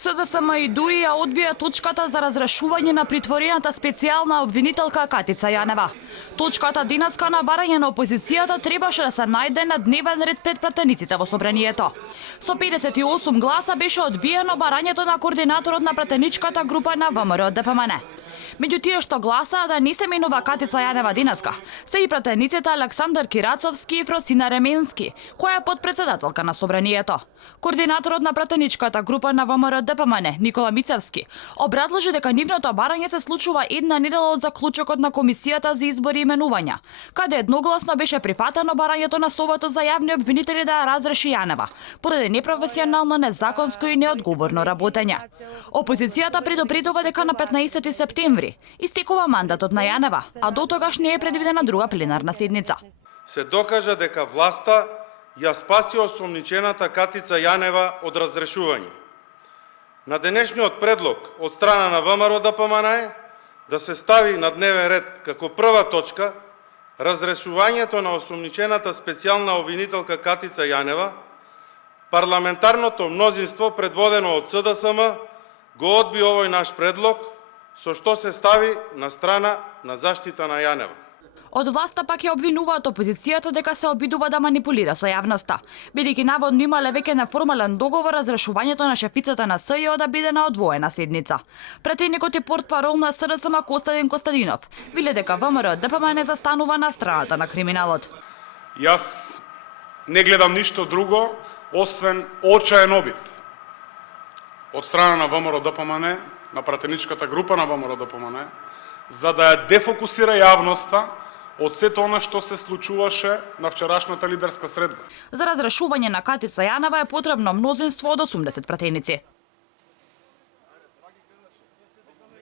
СДСМ и ДУИ ја одбија точката за разрешување на притворената специјална обвинителка Катица Јанева. Точката денеска на барање на опозицијата требаше да се најде на дневен ред пред пратениците во собранието. Со 58 гласа беше одбиено барањето на координаторот на пратеничката група на ВМРО ДПМН. Меѓу тие што гласаа да не се менува Катица Јанева денеска, се и пратениците Александар Кирацовски и Фросина Ременски, која е подпредседателка на собранието. Координаторот на пратеничката група на ВМРО ДПМН, Никола Мицевски, образложи дека нивното барање се случува една недела од заклучокот на Комисијата за избори и именувања, каде едногласно беше прифатено барањето на Совото за јавни обвинители да ја разреши Јанева, поради непрофесионално, незаконско и неодговорно работење. Опозицијата предупредува дека на 15 септември истекува мандатот на Јанева, а до тогаш не е предвидена друга пленарна седница. Се докажа дека власта ја спаси осомничената Катица Јанева од разрешување. На денешниот предлог од страна на ВМРО ДПМН е да се стави на дневен ред како прва точка разрешувањето на осомничената специјална обвинителка Катица Јанева. Парламентарното мнозинство предводено од СДСМ го одби овој наш предлог, со што се стави на страна на заштита на Јанева. Од власта пак ја обвинуваат опозицијата дека се обидува да манипулира со јавноста, бидејќи наводно имале веќе неформален договор разрешувањето на шефицата на СЈО да биде на одвоена седница. Пратеникот и портпарол на СДСМ Костадин Костадинов вели дека ВМРО ДПМН застанува на страната на криминалот. Јас не гледам ништо друго освен очаен обид од страна на ВМРО ДПМН, на пратеничката група на ВМРО ДПМН, за да ја дефокусира јавноста од сето она што се случуваше на вчерашната лидерска средба. За разрешување на Катица Јанева е потребно мнозинство од 80 пратеници.